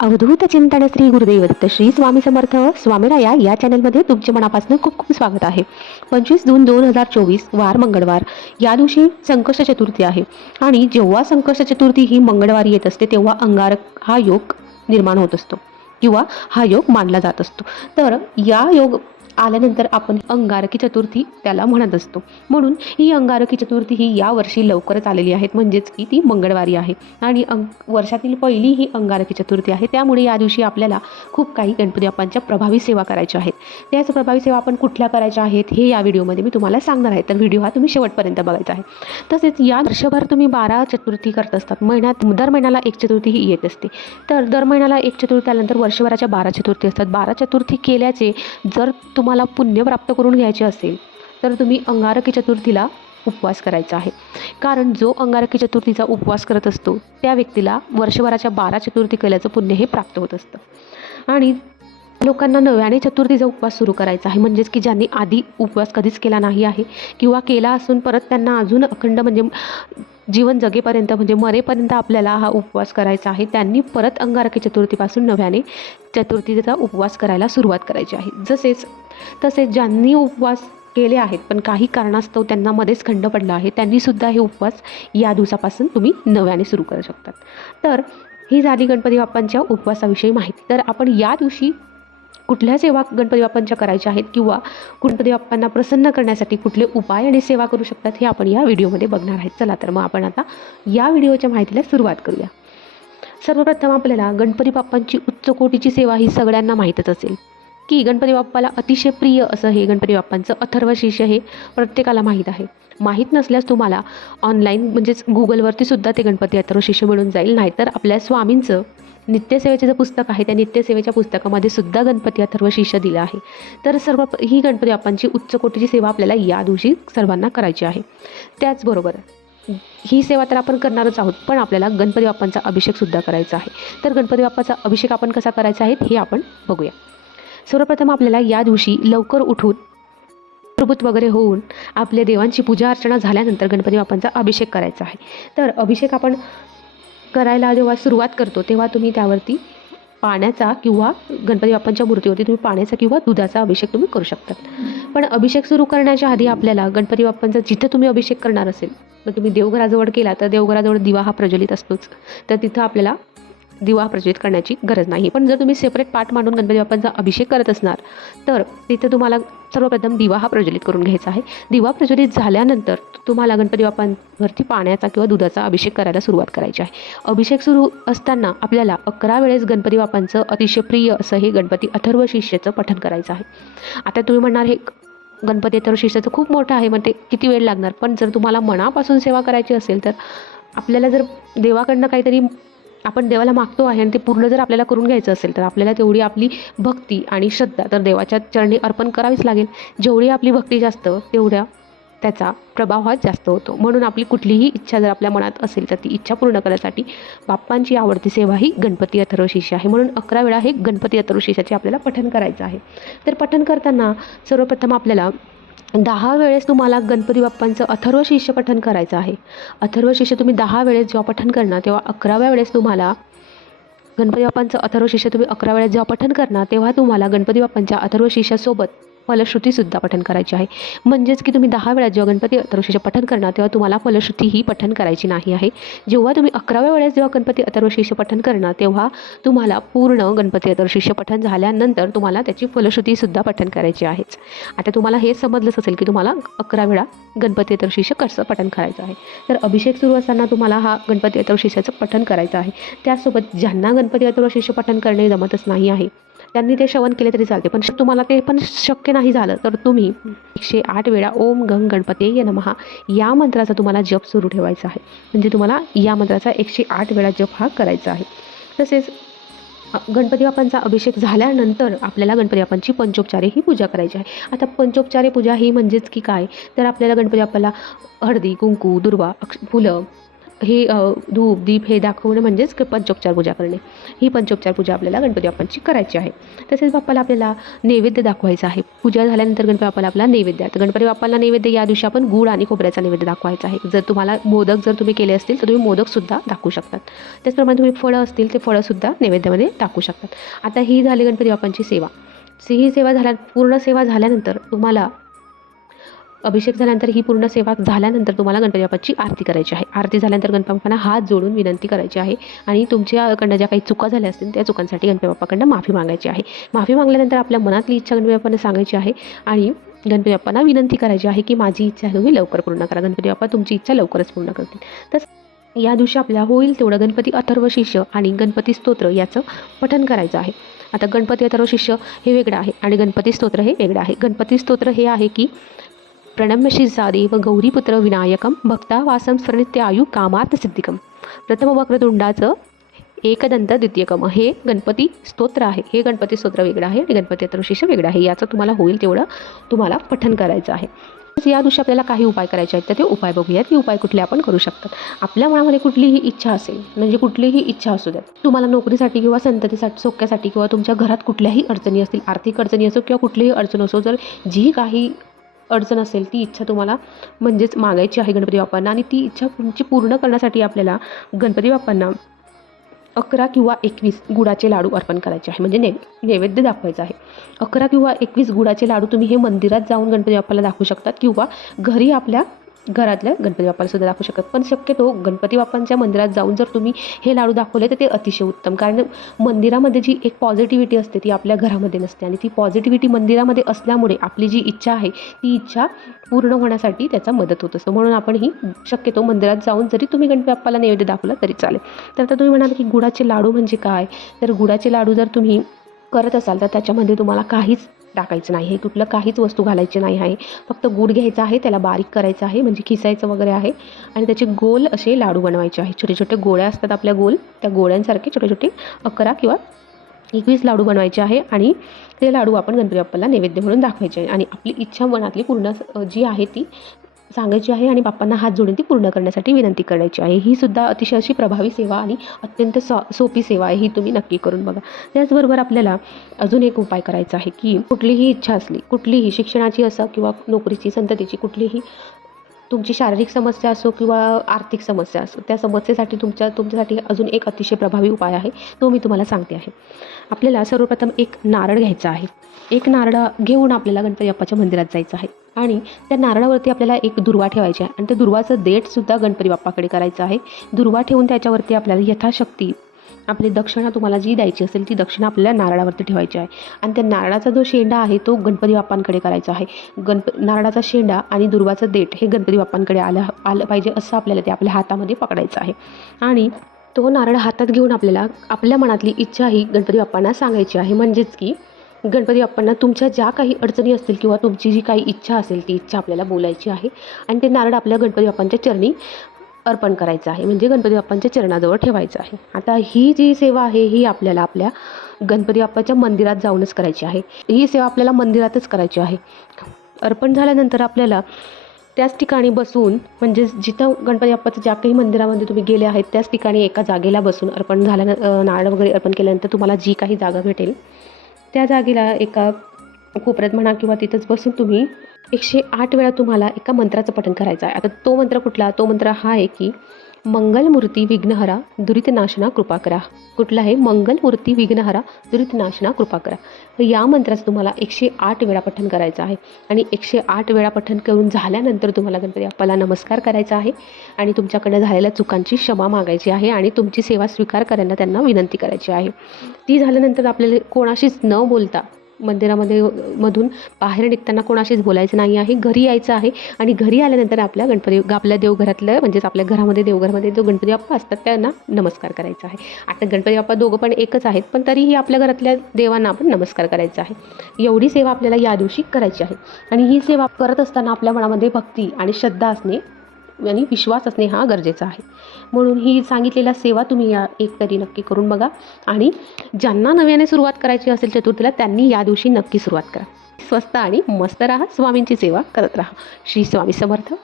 अवधूत चिंतन श्री गुरुदेव दत्त श्री स्वामी समर्थ स्वामीराया या चॅनलमध्ये तुमचे मनापासून खूप खूप स्वागत आहे. पंचवीस जून दोन हजार चोवीस वार मंगळवार. या दिवशी संकष्ट चतुर्थी आहे. आणि जेव्हा संकष्ट चतुर्थी ही मंगळवारी येत असते तेव्हा अंगारक हा योग निर्माण होत असतो. किंवा हा योग मानला जात असतो. तर या योग आल्यानंतर आपण अंगारकी चतुर्थी त्याला म्हणत असतो. म्हणून ही अंगारकी चतुर्थी ही या वर्षी लवकरच आलेली आहे. म्हणजेच की ती मंगळवारी आहे. आणि अंग वर्षातील पहिली ही अंगारकी चतुर्थी आहे. त्यामुळे या दिवशी आपल्याला खूप काही गणपती बाप्पांच्या प्रभावी सेवा करायच्या आहेत. त्याच प्रभावी सेवा आपण कुठल्या करायच्या आहेत हे या व्हिडिओमध्ये मी तुम्हाला सांगणार आहे. तर व्हिडिओ हा तुम्ही शेवटपर्यंत बघायचा आहे. तसेच या वर्षभर तुम्ही बारा चतुर्थी करत असतात. महिन्यात दर महिन्याला एक चतुर्थी ही येत असते. तर दर महिन्याला एक चतुर्थी आल्यानंतर वर्षभराच्या बारा चतुर्थी असतात. बारा चतुर्थी केल्याचे जर तुम्हाला तुम्हाला पुण्य प्राप्त करून घ्यायचे असेल तर तुम्ही अंगारकी चतुर्थीला उपवास करायचा आहे. कारण जो अंगारकी चतुर्थीचा उपवास करत असतो त्या व्यक्तीला वर्षभराच्या बारा चतुर्थी केल्याचं पुण्य हे प्राप्त होत असतं. आणि लोकांना नव्याने चतुर्थीचा उपवास सुरू करायचा आहे. म्हणजेच की ज्यांनी आधी उपवास कधीच केला नाही आहे किंवा केला असून परत त्यांना अजून अखंड म्हणजे जीवन जगेपर्यंत म्हणजे मरेपर्यंत आपल्याला हा उपवास करायचा आहे. त्यांनी परत अंगारकी चतुर्थीपासून नव्याने चतुर्थीचा उपवास करायला सुरुवात करायची आहे. जसेच तसेच ज्यांनी उपवास केले आहेत पण काही कारणास्तव त्यांना मध्येच खंड पडला आहे त्यांनीसुद्धा हे उपवास या दिवसापासून तुम्ही नव्याने सुरू करू शकतात. तर ही झाली गणपती बाप्पांच्या उपवासाविषयी माहिती. तर आपण या दिवशी कुठल्या सेवा गणपती बाप्पांच्या करायच्या आहेत किंवा गणपती बाप्पांना प्रसन्न करण्यासाठी कुठले उपाय आणि सेवा करू शकतात हे आपण या व्हिडिओमध्ये बघणार आहेत. चला तर मग आपण आता या व्हिडिओच्या माहितीला सुरुवात करूया. सर्वप्रथम आपल्याला गणपती बाप्पांची उच्च कोटीची सेवा ही सगळ्यांना माहीतच असेल. की गणपती बाप्पाला अतिशय प्रिय असं हे गणपती बाप्पांचं अथर्व शिष्य हे प्रत्येकाला माहीत आहे. माहीत नसल्यास तुम्हाला ऑनलाईन म्हणजेच गुगलवरती सुद्धा ते गणपती अथर्व शिष्य मिळून जाईल. नाहीतर आपल्या स्वामींचं नित्यसेवेचे जे पुस्तक आहे त्या नित्यसेवेच्या पुस्तकामध्ये सुद्धा गणपती अथर्व शिष्य दिलं आहे. तर सर्व ही गणपती बाप्पांची उच्च कोटीची सेवा आपल्याला या दिवशी सर्वांना करायची आहे. त्याचबरोबर ही सेवा तर आपण करणारच आहोत पण आपल्याला गणपती बाप्पांचा अभिषेकसुद्धा करायचा आहे. तर गणपती बाप्पाचा अभिषेक आपण कसा करायचा आहे हे आपण बघूया. सर्वप्रथम आपल्याला या दिवशी लवकर उठून प्रभूत वगैरे होऊन आपल्या देवांची पूजा अर्चना झाल्यानंतर गणपती बाप्पांचा अभिषेक करायचा आहे. तर अभिषेक आपण करायला जेव्हा सुरुवात करतो तेव्हा तुम्ही त्यावरती पाण्याचा किंवा गणपती बाप्पांच्या मूर्तीवरती तुम्ही पाण्याचा किंवा दुधाचा अभिषेक तुम्ही करू शकतात पण अभिषेक सुरू करण्याच्या आधी आपल्याला गणपती बाप्पांचा जिथं तुम्ही अभिषेक करणार असेल मग तुम्ही देवघराजवळ केला तर देवघराजवळ दिवा हा प्रज्वलित असतोच. तर तिथं आपल्याला दिवा प्रज्वलित करण्याची गरज नाही. पण जर तुम्ही सेपरेट पाठ मांडून गणपती बाप्पांचा अभिषेक करत असणार तर तिथं तुम्हाला सर्वप्रथम दिवा हा प्रज्वलित करून घ्यायचा आहे. दिवा प्रज्वलित झाल्यानंतर तुम्हाला गणपती बाप्पांवरती पाण्याचा किंवा दुधाचा अभिषेक करायला सुरुवात करायची आहे. अभिषेक सुरू असताना आपल्याला अकरा वेळेस गणपती बाप्पांचं अतिशय प्रिय असं हे गणपती अथर्व शिष्याचं पठण करायचं आहे. आता तुम्ही म्हणणार हे गणपती अथर्व शिष्याचं खूप मोठं आहे मग ते किती वेळ लागणार? पण जर तुम्हाला मनापासून सेवा करायची असेल तर आपल्याला जर देवाकडनं काहीतरी आपण देवाला मागतो आहे आणि ते पूर्ण जर आपल्याला करून घ्यायचं असेल तर आपल्याला तेवढी आपली भक्ती आणि श्रद्धा तर देवाच्या चरणी अर्पण करावीच लागेल. जेवढी आपली भक्ती जास्त तेवढ्या त्याचा प्रभाव हा जास्त होतो. म्हणून आपली कुठलीही इच्छा जर आपल्या मनात असेल तर ती इच्छा पूर्ण करण्यासाठी बाप्पांची आवडती सेवा ही गणपती अथर्व आहे. म्हणून अकरा वेळा हे गणपती अथर्व आपल्याला पठण करायचं आहे. तर पठण करताना सर्वप्रथम आपल्याला दहा वेळेस तुम्हाला गणपती बाप्पांचं अथर्व शिष्य पठण करायचं आहे. अथर्व शिष्य तुम्ही दहा वेळेस जेव्हा पठण करणार तेव्हा अकराव्या वेळेस तुम्हाला गणपती बाप्पांचं अथर्व शिष्य तुम्ही अकरा वेळेस जेव्हा पठण करणार तेव्हा तुम्हाला गणपती बाप्पांच्या अथर्व शिष्यासोबत फलश्रुतीसुद्धा पठन करायची आहे. म्हणजेच की तुम्ही दहा वेळा जेव्हा गणपती अथर्वशीचं पठन करणार तेव्हा तुम्हाला फलश्रुती ही पठन करायची नाही आहे. जेव्हा तुम्ही अकराव्या वेळेस जेव्हा गणपती अथर्वशीचं पठन करणार तेव्हा तुम्हाला पूर्ण गणपती अथर्वशीचं पठन झाल्यानंतर तुम्हाला त्याची फलश्रुतीसुद्धा पठन करायची आहेच. आता तुम्हाला हे समजलंच असेल की तुम्हाला अकरा वेळा गणपती अथर्वशीचं कसं पठन करायचं आहे. तर अभिषेक सुरू असताना तुम्हाला हा गणपती अथर्वशीचं पठन करायचं आहे. त्यासोबत ज्यांना गणपती अथर्वशीचं पठन करणे जमतच नाही आहे त्यांनी ते श्रवण केले तरी चालते. पण तुम्हाला ते पण शक्य नाही झालं तर तुम्ही एकशे आठ वेळा ओम गंग गणपती ये नमहा या मंत्राचा तुम्हाला जप सुरू ठेवायचा आहे. म्हणजे तुम्हाला या मंत्राचा एकशे आठ वेळा जप हा करायचा आहे. तसेच गणपती बाप्पांचा अभिषेक झाल्यानंतर आपल्याला गणपती बाप्पांची पंचोपचारे ही पूजा करायची आहे. आता पंचोपचारे पूजा ही म्हणजेच की काय? तर आपल्याला गणपती बाप्पाला हळदी कुंकू दुर्वा अक्ष फुलं हे धूप दीप हे दाखवणं म्हणजेच पंचोपचार पूजा करणे. ही पंचोपचार पूजा आपल्याला गणपती बाप्पांची करायची आहे. तसेच बाप्पाला आपल्याला नैवेद्य दाखवायचा आहे. पूजा झाल्यानंतर गणपती बाप्पाला आपला नैवेद्य आहे. तर गणपती बाप्पाला नैवेद्य या दिवशी आपण गूळ आणि खोबऱ्याचा नैवेद्य दाखवायचा आहे. जर तुम्हाला मोदक जर तुम्ही केले असतील तर तुम्ही मोदकसुद्धा दाखवू शकतात. त्याचप्रमाणे तुम्ही फळं असतील ते फळंसुद्धा नैवेद्यामध्ये दाखवू शकतात. आता ही झाली गणपती बाप्पांची सेवा. ही सेवा झाल्या पूर्ण सेवा झाल्यानंतर तुम्हाला अभिषेक झाल्यानंतर ही पूर्ण सेवा झाल्यानंतर तुम्हाला गणपती बाप्पाची आरती करायची आहे. आरती झाल्यानंतर गणपती बाप्पांना हात जोडून विनंती करायची आहे आणि तुमच्याकडनं ज्या काही चुका झाल्या असतील त्या चुकांसाठी गणपती बाप्पाकडनं माफी मागायची आहे. माफी मागल्यानंतर आपल्या मनातली इच्छा गणपती बाप्पांना सांगायची आहे आणि गणपती बाप्पांना विनंती करायची आहे की माझी इच्छा आहे तुम्ही लवकर पूर्ण करा. गणपती बाप्पा तुमची इच्छा लवकरच पूर्ण करतील. तर या दिवशी आपल्या होईल तेवढं गणपती अथर्व शिष्य आणि गणपती स्तोत्र याचं पठन करायचं आहे. आता गणपती अथर्व शिष्य हे वेगळं आहे आणि गणपती स्तोत्र हे वेगळं आहे. गणपती स्तोत्र हे आहे की प्रणम्य व गौरीपुत्र विनायकम भक्ता वासम स्मृत्य आयु कामार्थ सिद्धिकम. प्रथम एकदंत द्वितीयकम. हे गणपती स्तोत्र आहे. हे गणपती स्तोत्र वेगळं आहे आणि गणपती अथर्वशीर्ष वेगळं आहे. याचं तुम्हाला होईल तेवढं तुम्हाला पठन करायचं आहे. या दिवशी आपल्याला काही उपाय करायचे आहेत तर ते उपाय बघूयात. की उपाय कुठले आपण करू शकतात. आपल्या मनामध्ये कुठलीही इच्छा असेल म्हणजे कुठलीही इच्छा असू द्यात तुम्हाला नोकरीसाठी किंवा संततीसाठी सोक्यासाठी किंवा तुमच्या घरात कुठल्याही अडचणी असतील आर्थिक अडचणी असो किंवा कुठलीही अडचण असो जर जी काही अडचण असेल ती इच्छा तुम्हाला म्हणजेच मागायची आहे गणपती बाप्पांना आणि ती इच्छा तुमची पूर्ण करण्यासाठी आपल्याला गणपती बाप्पांना अकरा किंवा एकवीस गुळाचे लाडू अर्पण करायचे आहे. म्हणजे नै नैवेद्य दाखवायचं आहे. अकरा किंवा एकवीस गुडाचे लाडू तुम्ही हे मंदिरात जाऊन गणपती बाप्पाला दाखवू शकतात किंवा घरी आपल्या घरातल्या गणपती बाप्पाला सुद्धा दाखवू शकतात पण शक्यतो गणपती बाप्पांच्या मंदिरात जाऊन जर तुम्ही हे लाडू दाखवले तर ते अतिशय उत्तम. कारण मंदिरामध्ये जी एक पॉझिटिव्हिटी असते ती आपल्या घरामध्ये नसते. आणि ती पॉझिटिव्हिटी मंदिरामध्ये असल्यामुळे आपली जी इच्छा आहे ती इच्छा पूर्ण होण्यासाठी त्याचा मदत होत असतो. म्हणून आपण ही शक्यतो मंदिरात जाऊन जरी तुम्ही गणपती बाप्पाला नैवेद्य दाखवला तरी चालेल. तर आता तुम्ही म्हणाल की गुडाचे लाडू म्हणजे काय? तर गुडाचे लाडू जर तुम्ही करत असाल तर त्याच्यामध्ये तुम्हाला काहीच टाकायचं नाही. आहे कुठलं काहीच वस्तू घालायची नाही आहे. फक्त गूळ घ्यायचा आहे त्याला बारीक करायचं आहे म्हणजे खिसायचं वगैरे आहे. आणि त्याचे गोल असे लाडू बनवायचे आहे. छोटे छोटे गोळ्या असतात आपल्या गोल. त्या गोळ्यांसारखे छोटे छोटे अकरा किंवा एकवीस लाडू बनवायचे आहे. आणि ते लाडू आपण गणपती बाप्पाला नैवेद्य म्हणून दाखवायचे आहे. आणि आपली इच्छा मनातली पूर्ण जी आहे ती सांगायची आहे आणि बाप्पांना हात जोडून ती पूर्ण करण्यासाठी विनंती करायची आहे. ही सुद्धा अतिशय अशी प्रभावी सेवा आणि अत्यंत सो सोपी सेवा आहे ही तुम्ही नक्की करून बघा. त्याचबरोबर आपल्याला अजून एक उपाय करायचा आहे की कुठलीही इच्छा असली कुठलीही शिक्षणाची असं किंवा नोकरीची संततीची कुठलीही तुमची शारीरिक समस्या असो किंवा आर्थिक समस्या असो त्या समस्येसाठी तुमच्या तुमच्यासाठी अजून एक अतिशय प्रभावी उपाय आहे तो मी तुम्हाला सांगते आहे. आपल्याला सर्वप्रथम एक नारळ घ्यायचा आहे. एक नारळ घेऊन आपल्याला गणपती बाप्पाच्या मंदिरात जायचं आहे. आणि त्या नारळावरती आपल्याला एक दुर्वा ठेवायची आहे. आणि त्या दुर्वाचं देठसुद्धा गणपती बाप्पाकडे करायचं आहे. दुर्वा ठेवून त्याच्यावरती आपल्याला यथाशक्ती आपली दक्षिणा तुम्हाला जी द्यायची असेल ती दक्षिणा आपल्याला नारळावरती ठेवायची आहे. आणि त्या नारळाचा जो शेंडा आहे तो गणपती बाप्पांकडे करायचा आहे. गणप नारळाचा शेंडा आणि दुर्वाचं देठ हे गणपती बाप्पांकडे आलं आलं पाहिजे असं आपल्याला ते आपल्या हातामध्ये पकडायचं आहे. आणि तो नारळ हातात घेऊन आपल्याला आपल्या मनातली इच्छा ही गणपती बाप्पांना सांगायची आहे. म्हणजेच की गणपती बाप्पांना तुमच्या ज्या काही अडचणी असतील किंवा तुमची जी काही इच्छा असेल ती इच्छा आपल्याला बोलायची आहे. आणि ते नारळ आपल्या गणपती बाप्पांच्या चरणी अर्पण करायचं आहे. म्हणजे गणपती बाप्पांच्या चरणाजवळ ठेवायचं आहे. आता ही जी सेवा आहे ही आपल्याला आपल्या गणपती बाप्पाच्या मंदिरात जाऊनच करायची आहे. ही सेवा आपल्याला मंदिरातच करायची आहे. अर्पण झाल्यानंतर आपल्याला त्याच ठिकाणी बसून म्हणजे जिथं गणपती बाप्पाचं ज्या काही मंदिरामध्ये तुम्ही गेले आहेत त्याच ठिकाणी एका जागेला बसून अर्पण झाल्यानं नारळ वगैरे अर्पण केल्यानंतर तुम्हाला जी काही जागा भेटेल त्या जागेला एका कोपऱ्यात म्हणा किंवा तिथंच बसून तुम्ही एकशे आठ वेळा तुम्हाला एका मंत्राचं पठण करायचं आहे. आता तो मंत्र कुठला? तो मंत्र हा आहे की मंगलमूर्ती विघ्नहरा दुरितनाशना कृपा करा. कुठला आहे? मंगलमूर्ती विघ्नहरा दुरितनाशना कृपा करा. या मंत्राचं तुम्हाला एकशे आठ वेळा पठण करायचं आहे. आणि एकशे आठ वेळा पठण करून झाल्यानंतर तुम्हाला गणपती बाप्पाला नमस्कार करायचा आहे. आणि तुमच्याकडनं झालेल्या चुकांची क्षमा मागायची आहे आणि तुमची सेवा स्वीकार करायला त्यांना विनंती करायची आहे. ती झाल्यानंतर आपल्याला कोणाशीच न बोलता मंदिरामध्ये मधून बाहेर निघताना कोणाशीच बोलायचं नाही आहे. घरी यायचं आहे आणि घरी आल्यानंतर आपल्या गणपती आपल्या देवघरातलं म्हणजेच आपल्या घरामध्ये देवघरामध्ये जो गणपती बाप्पा असतात त्यांना नमस्कार करायचा आहे. आता गणपती बाप्पा दोघं पण एकच आहेत पण तरीही आपल्या घरातल्या देवांना आपण नमस्कार करायचा आहे. एवढी सेवा आपल्याला या दिवशी करायची आहे. आणि ही सेवा करत असताना आपल्या मनामध्ये भक्ती आणि श्रद्धा असणे आणि विश्वास असणे हा गरजेचा आहे. म्हणून ही सांगितलेल्या सेवा तुम्ही या एक तरी नक्की करून बघा. आणि ज्यांना नव्याने सुरुवात करायची असेल चतुर्थीला त्यांनी या दिवशी नक्की सुरुवात करा. स्वस्त आणि मस्त राहा. स्वामींची सेवा करत राहा. श्री स्वामी समर्थ.